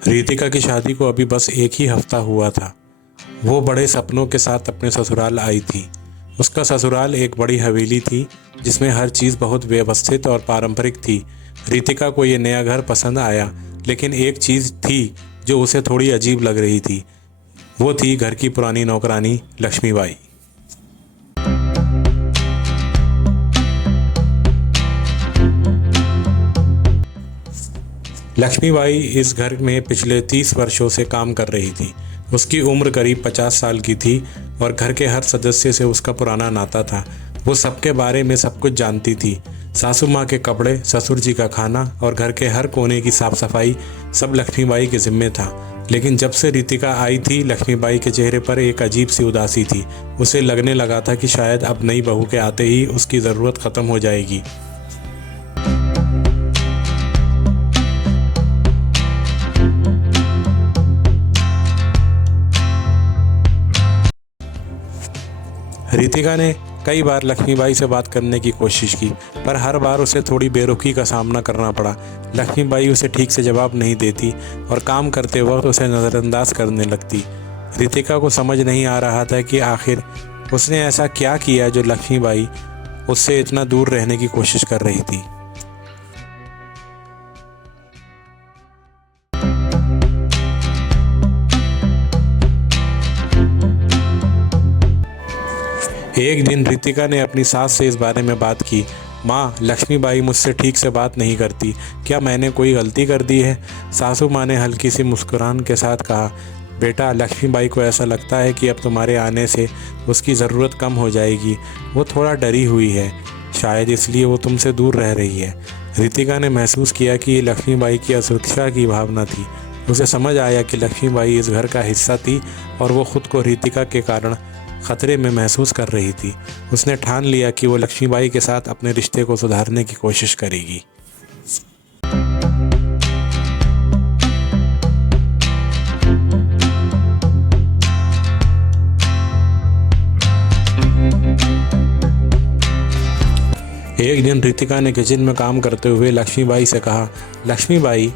रितिका की शादी को अभी बस एक ही हफ्ता हुआ था। वो बड़े सपनों के साथ अपने ससुराल आई थी। उसका ससुराल एक बड़ी हवेली थी जिसमें हर चीज़ बहुत व्यवस्थित और पारंपरिक थी। रितिका को ये नया घर पसंद आया, लेकिन एक चीज़ थी जो उसे थोड़ी अजीब लग रही थी। वो थी घर की पुरानी नौकरानी लक्ष्मीबाई। लक्ष्मीबाई इस घर में पिछले 30 वर्षों से काम कर रही थी। उसकी उम्र करीब 50 साल की थी और घर के हर सदस्य से उसका पुराना नाता था। वो सबके बारे में सब कुछ जानती थी। सासू माँ के कपड़े, ससुर जी का खाना और घर के हर कोने की साफ सफाई सब लक्ष्मीबाई के जिम्मे था। लेकिन जब से रितिका आई थी, लक्ष्मीबाई के चेहरे पर एक अजीब सी उदासी थी। उसे लगने लगा था कि शायद अब नई बहू के आते ही उसकी ज़रूरत ख़त्म हो जाएगी। रितिका ने कई बार लक्ष्मीबाई से बात करने की कोशिश की, पर हर बार उसे थोड़ी बेरुखी का सामना करना पड़ा। लक्ष्मीबाई उसे ठीक से जवाब नहीं देती और काम करते वक्त उसे नज़रअंदाज करने लगती। रितिका को समझ नहीं आ रहा था कि आखिर उसने ऐसा क्या किया जो लक्ष्मीबाई उससे इतना दूर रहने की कोशिश कर रही थी। एक दिन रितिका ने अपनी सास से इस बारे में बात की। माँ, लक्ष्मीबाई मुझसे ठीक से बात नहीं करती, क्या मैंने कोई गलती कर दी है? सासू माँ ने हल्की सी मुस्कुराहट के साथ कहा, बेटा, लक्ष्मीबाई को ऐसा लगता है कि अब तुम्हारे आने से उसकी ज़रूरत कम हो जाएगी। वो थोड़ा डरी हुई है, शायद इसलिए वो तुमसे दूर रह रही है। रितिका ने महसूस किया कि ये लक्ष्मीबाई की असुरक्षा की भावना थी। उसे समझ आया कि लक्ष्मीबाई इस घर का हिस्सा थी और वो खुद को रितिका के कारण खतरे में महसूस कर रही थी। उसने ठान लिया कि वो लक्ष्मीबाई के साथ अपने रिश्ते को सुधारने की कोशिश करेगी। एक दिन रितिका ने किचन में काम करते हुए लक्ष्मीबाई से कहा, लक्ष्मीबाई,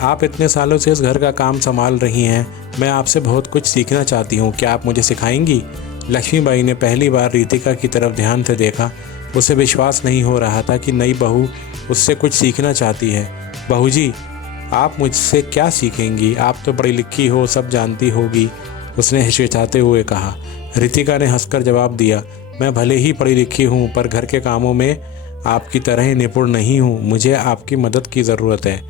आप इतने सालों से इस घर का काम संभाल रही हैं। मैं आपसे बहुत कुछ सीखना चाहती हूँ, क्या आप मुझे सिखाएंगी? लक्ष्मीबाई ने पहली बार रितिका की तरफ ध्यान से देखा। उसे विश्वास नहीं हो रहा था कि नई बहू उससे कुछ सीखना चाहती है। बहू जी, आप मुझसे क्या सीखेंगी? आप तो पढ़ी लिखी हो, सब जानती होगी, उसने हिचकिचाते हुए कहा। रितिका ने हंसकर जवाब दिया, मैं भले ही पढ़ी लिखी हूँ, पर घर के कामों में आपकी तरह निपुण नहीं हूँ। मुझे आपकी मदद की ज़रूरत है।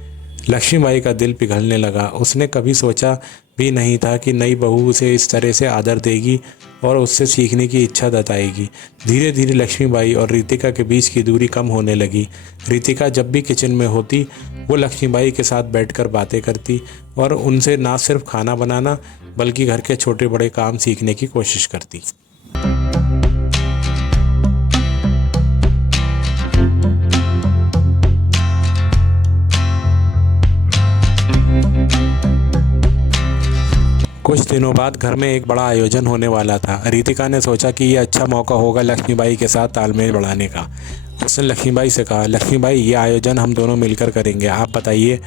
लक्ष्मीबाई का दिल पिघलने लगा। उसने कभी सोचा भी नहीं था कि नई बहू उसे इस तरह से आदर देगी और उससे सीखने की इच्छा जताएगी। धीरे धीरे लक्ष्मीबाई और रितिका के बीच की दूरी कम होने लगी। रितिका जब भी किचन में होती, वो लक्ष्मीबाई के साथ बैठकर बातें करती और उनसे ना सिर्फ खाना बनाना बल्कि घर के छोटे बड़े काम सीखने की कोशिश करती। कुछ दिनों बाद घर में एक बड़ा आयोजन होने वाला था। रितिका ने सोचा कि यह अच्छा मौका होगा लक्ष्मीबाई के साथ तालमेल बढ़ाने का। उसने लक्ष्मीबाई से कहा, लक्ष्मीबाई, ये आयोजन हम दोनों मिलकर करेंगे, आप बताइए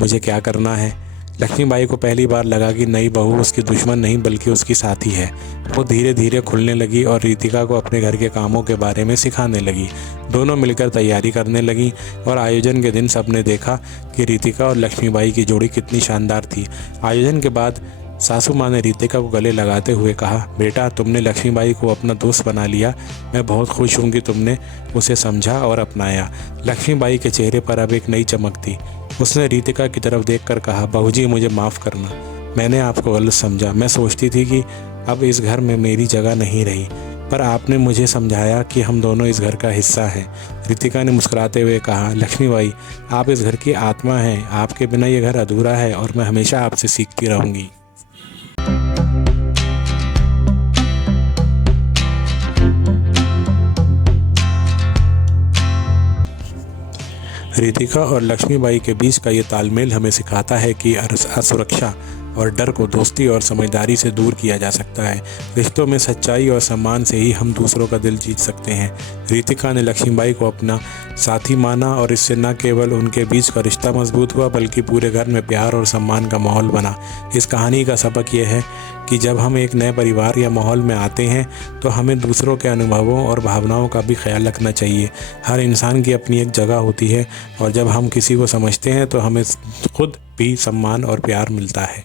मुझे क्या करना है? लक्ष्मीबाई को पहली बार लगा कि नई बहू उसकी दुश्मन नहीं बल्कि उसकी साथी है। वो धीरे धीरे खुलने लगी और रितिका को अपने घर के कामों के बारे में सिखाने लगी। दोनों मिलकर तैयारी करने लगी और आयोजन के दिन सबने देखा कि रितिका और लक्ष्मीबाई की जोड़ी कितनी शानदार थी। आयोजन के बाद सासू माँ ने रितिका को गले लगाते हुए कहा, बेटा, तुमने लक्ष्मीबाई को अपना दोस्त बना लिया। मैं बहुत खुश हूँ कि तुमने उसे समझा और अपनाया। लक्ष्मीबाई के चेहरे पर अब एक नई चमक थी। उसने रितिका की तरफ देखकर कहा, बहू जी, मुझे माफ़ करना, मैंने आपको गलत समझा। मैं सोचती थी कि अब इस घर में मेरी जगह नहीं रही, पर आपने मुझे समझाया कि हम दोनों इस घर का हिस्सा हैं। रितिका ने मुस्कुराते हुए कहा, लक्ष्मीबाई, आप इस घर की आत्मा हैं। आपके बिना ये घर अधूरा है और मैं हमेशा आपसे सीखती रहूँगी। रितिका और लक्ष्मीबाई के बीच का ये तालमेल हमें सिखाता है कि असुरक्षा और डर को दोस्ती और समझदारी से दूर किया जा सकता है। रिश्तों में सच्चाई और सम्मान से ही हम दूसरों का दिल जीत सकते हैं। रितिका ने लक्ष्मीबाई को अपना साथी माना और इससे न केवल उनके बीच का रिश्ता मजबूत हुआ बल्कि पूरे घर में प्यार और सम्मान का माहौल बना। इस कहानी का सबक यह है कि जब हम एक नए परिवार या माहौल में आते हैं तो हमें दूसरों के अनुभवों और भावनाओं का भी ख्याल रखना चाहिए। हर इंसान की अपनी एक जगह होती है और जब हम किसी को समझते हैं तो हमें खुद भी सम्मान और प्यार मिलता है।